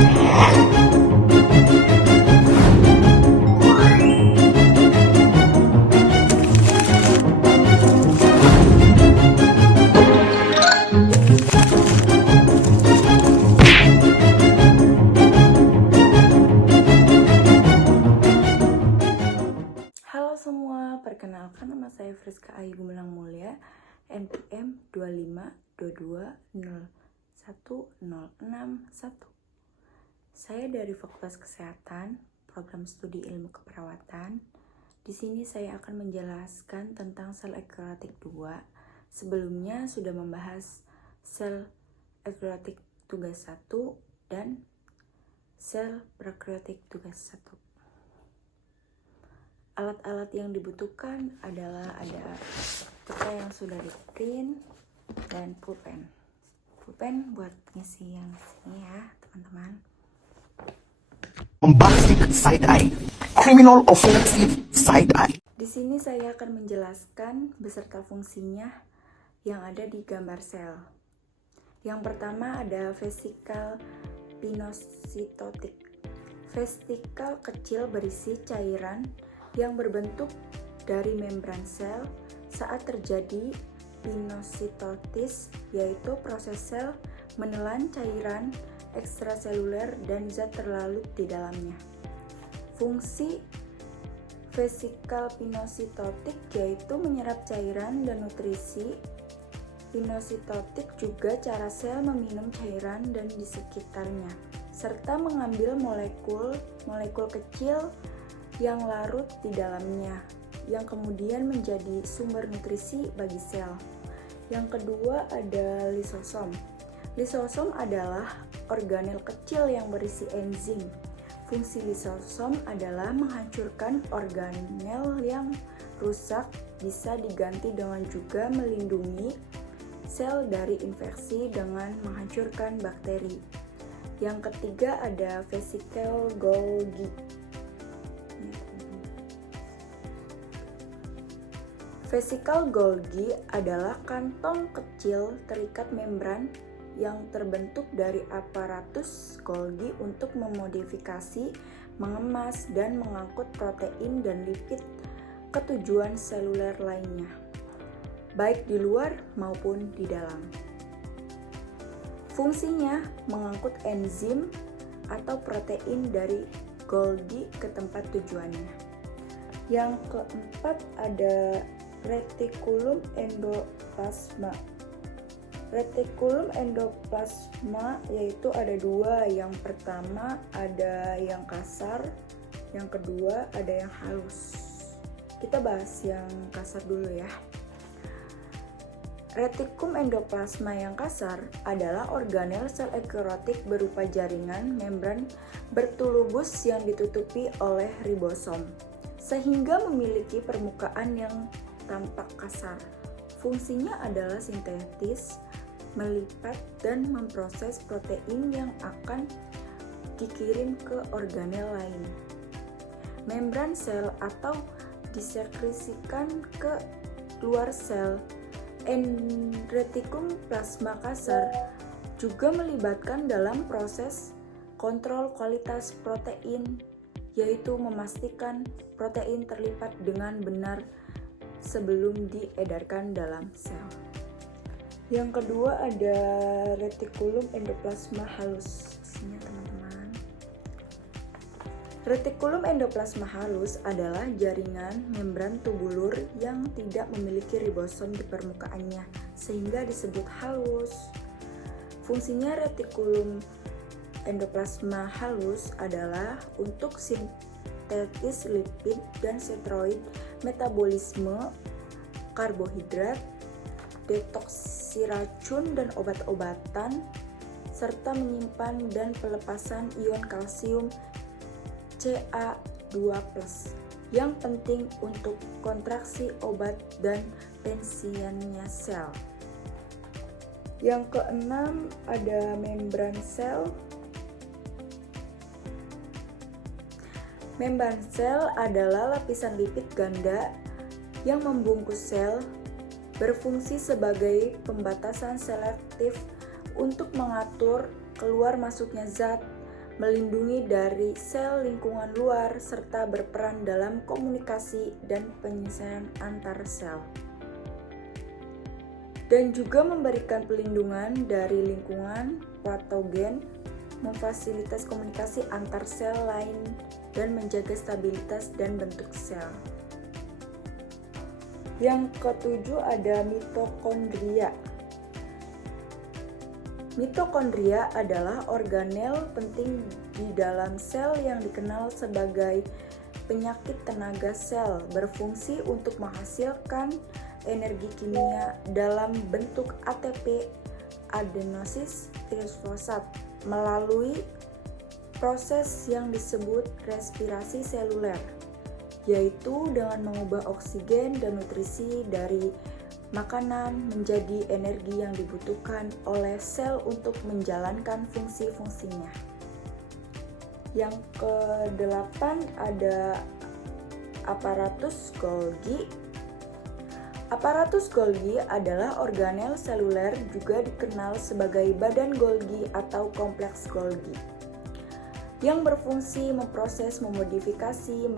Halo semua, perkenalkan nama saya Friska Ayu Gumilang Mulia, NPM 252201061. Saya dari Fakultas Kesehatan, Program Studi Ilmu Keperawatan. Di sini saya akan menjelaskan tentang sel eukariotik 2. Sebelumnya sudah membahas sel eukariotik tugas 1 dan sel prokaryotik tugas 1. Alat-alat yang dibutuhkan adalah ada peta yang sudah di-print dan pulpen. Pulpen buat ngisi yang sini ya, teman-teman. Bombastic side eye, criminal offensive side eye. Di sini saya akan menjelaskan beserta fungsinya yang ada di gambar sel. Yang pertama ada vesikel pinositotik. Vesikel kecil berisi cairan yang berbentuk dari membran sel saat terjadi pinositosis, yaitu proses sel menelan cairan ekstraseluler dan zat terlarut di dalamnya. Fungsi vesikel pinositotik yaitu menyerap cairan dan nutrisi. Pinositotik juga cara sel meminum cairan dan di sekitarnya, serta mengambil molekul kecil yang larut di dalamnya, yang kemudian menjadi sumber nutrisi bagi sel. Yang kedua ada lisosom. Lisosom adalah organel kecil yang berisi enzim. Fungsi lisosom adalah menghancurkan organel yang rusak, bisa diganti dengan juga melindungi sel dari infeksi dengan menghancurkan bakteri. Yang ketiga ada vesikel Golgi. Vesikel Golgi adalah kantong kecil terikat membran yang terbentuk dari aparatus Golgi untuk memodifikasi, mengemas, dan mengangkut protein dan lipid ke tujuan seluler lainnya, baik di luar maupun di dalam. Fungsinya mengangkut enzim atau protein dari Golgi ke tempat tujuannya. Yang keempat ada retikulum endoplasma. Retikulum endoplasma yaitu ada dua. Yang pertama ada yang kasar, yang kedua ada yang halus. Kita bahas yang kasar dulu ya. Retikulum endoplasma yang kasar adalah organel sel eukariotik berupa jaringan membran bertulubus yang ditutupi oleh ribosom, sehingga memiliki permukaan yang tampak kasar. Fungsinya adalah sintetis, melipat, dan memproses protein yang akan dikirim ke organel lain. Membran sel atau disekresikan ke luar sel. Retikulum plasma kasar juga melibatkan dalam proses kontrol kualitas protein, yaitu memastikan protein terlipat dengan benar sebelum diedarkan dalam sel. Yang kedua ada retikulum endoplasma halus. Sini teman-teman. Retikulum endoplasma halus adalah jaringan membran tubulur yang tidak memiliki ribosom di permukaannya, sehingga disebut halus. Fungsinya retikulum endoplasma halus adalah untuk sintetis lipid dan steroid, metabolisme karbohidrat, detoksi racun dan obat-obatan, serta menyimpan dan pelepasan ion kalsium Ca2+ yang penting untuk kontraksi obat dan pensiannya sel. Yang keenam ada membran sel. Membran sel adalah lapisan lipid ganda yang membungkus sel, berfungsi sebagai pembatasan selektif untuk mengatur keluar masuknya zat, melindungi dari sel lingkungan luar, serta berperan dalam komunikasi dan penyelesaian antar sel. Dan juga memberikan pelindungan dari lingkungan patogen, memfasilitasi komunikasi antar sel lain, dan menjaga stabilitas dan bentuk sel. Yang ketujuh ada mitokondria. Mitokondria adalah organel penting di dalam sel yang dikenal sebagai penyakit tenaga sel, berfungsi untuk menghasilkan energi kimia dalam bentuk ATP, adenosis trifosfat, melalui proses yang disebut respirasi seluler, yaitu dengan mengubah oksigen dan nutrisi dari makanan menjadi energi yang dibutuhkan oleh sel untuk menjalankan fungsi-fungsinya. Yang kedelapan ada aparatus Golgi. Aparatus Golgi adalah organel seluler, juga dikenal sebagai badan Golgi atau kompleks Golgi, yang berfungsi memproses, memodifikasi,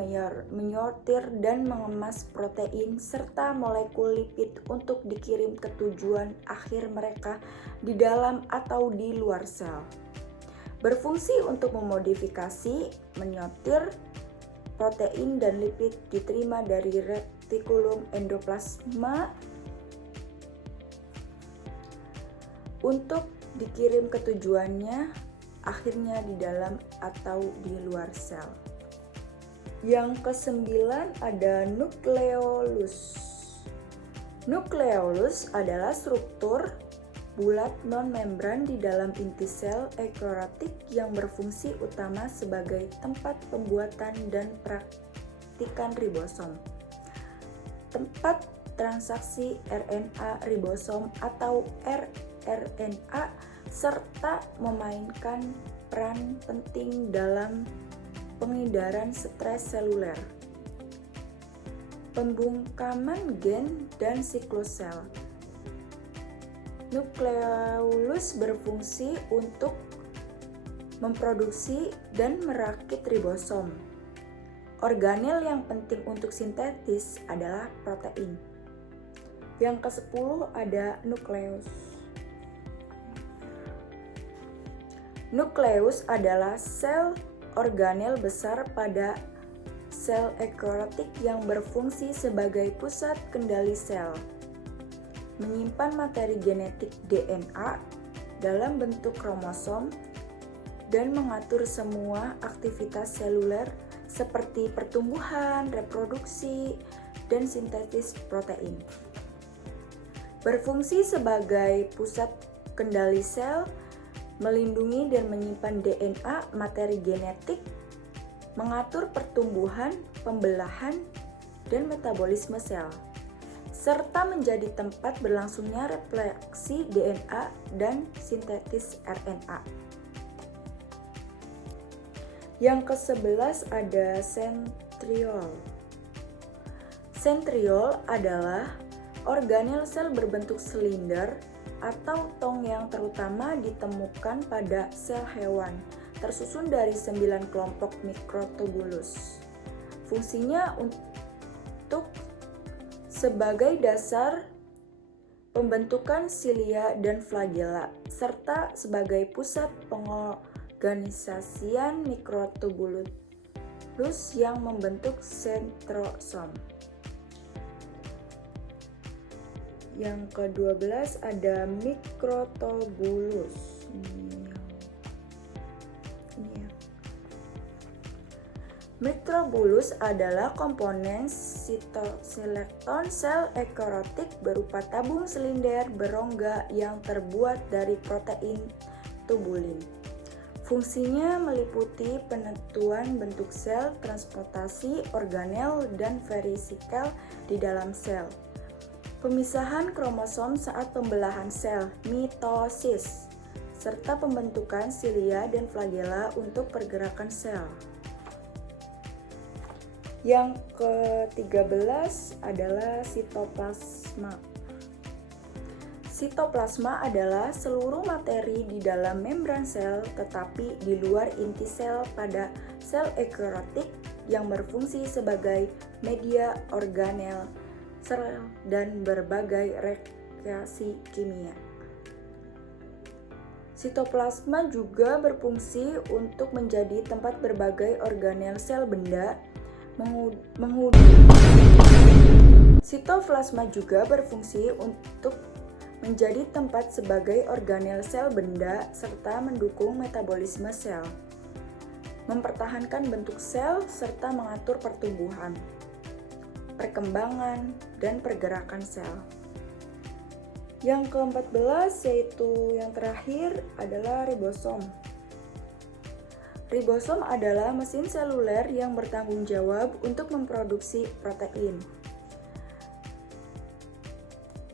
menyortir, dan mengemas protein serta molekul lipid untuk dikirim ke tujuan akhir mereka di dalam atau di luar sel. Berfungsi untuk memodifikasi, menyortir protein dan lipid diterima dari retikulum endoplasma untuk dikirim ke tujuannya akhirnya di dalam atau di luar sel. Yang kesembilan ada nukleolus. Nukleolus adalah struktur bulat non-membran di dalam inti sel eukariotik yang berfungsi utama sebagai tempat pembuatan dan praktikan ribosom, tempat transaksi RNA ribosom atau rRNA, serta memainkan peran penting dalam pengedaran stres seluler, pembungkaman gen, dan siklus sel. Nukleolus berfungsi untuk memproduksi dan merakit ribosom. Organel yang penting untuk sintetis adalah protein. Yang ke-10 ada nukleus. Nukleus adalah sel organel besar pada sel eukariotik yang berfungsi sebagai pusat kendali sel, menyimpan materi genetik DNA dalam bentuk kromosom, dan mengatur semua aktivitas seluler seperti pertumbuhan, reproduksi, dan sintesis protein. Berfungsi sebagai pusat kendali sel, melindungi dan menyimpan DNA, materi genetik, mengatur pertumbuhan, pembelahan, dan metabolisme sel, serta menjadi tempat berlangsungnya replikasi DNA dan sintetis RNA. Yang ke-11 ada sentriol. Sentriol adalah organel sel berbentuk silinder atau tong yang terutama ditemukan pada sel hewan, tersusun dari 9 kelompok mikrotubulus. Fungsinya untuk sebagai dasar pembentukan silia dan flagella, serta sebagai pusat pengorganisasian mikrotubulus yang membentuk sentrosom. Yang ke-12 ada mikrotubulus. Mikrotubulus adalah komponen sitoskeleton sel eukariotik berupa tabung silinder berongga yang terbuat dari protein tubulin. Fungsinya meliputi penentuan bentuk sel, transportasi organel, dan vesikel di dalam sel, pemisahan kromosom saat pembelahan sel, mitosis, serta pembentukan silia dan flagella untuk pergerakan sel. Yang ke-13 adalah sitoplasma. Sitoplasma adalah seluruh materi di dalam membran sel tetapi di luar inti sel pada sel eukariotik yang berfungsi sebagai media organel sel dan berbagai reaksi kimia. Sitoplasma juga berfungsi untuk menjadi tempat berbagai organel sel benda Sitoplasma juga berfungsi untuk menjadi tempat sebagai organel sel benda serta mendukung metabolisme sel, mempertahankan bentuk sel serta mengatur pertumbuhan, perkembangan, dan pergerakan sel. Yang ke-14 yaitu yang terakhir adalah ribosom. Ribosom adalah mesin seluler yang bertanggung jawab untuk memproduksi protein.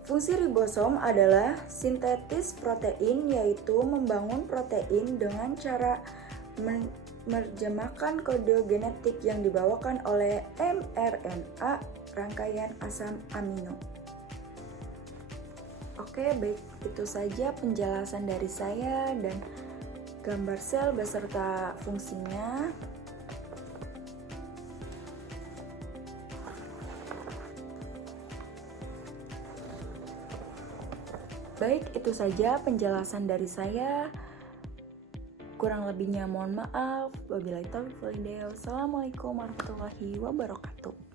Fungsi ribosom adalah sintetis protein, yaitu membangun protein dengan cara menerjemahkan kode genetik yang dibawakan oleh mRNA, rangkaian asam amino. Oke, baik, itu saja penjelasan dari saya dan gambar sel beserta fungsinya. Baik, itu saja penjelasan dari saya. Kurang lebihnya mohon maaf. Wabillahi taufiq wal hidayah. Wassalamualaikum warahmatullahi wabarakatuh.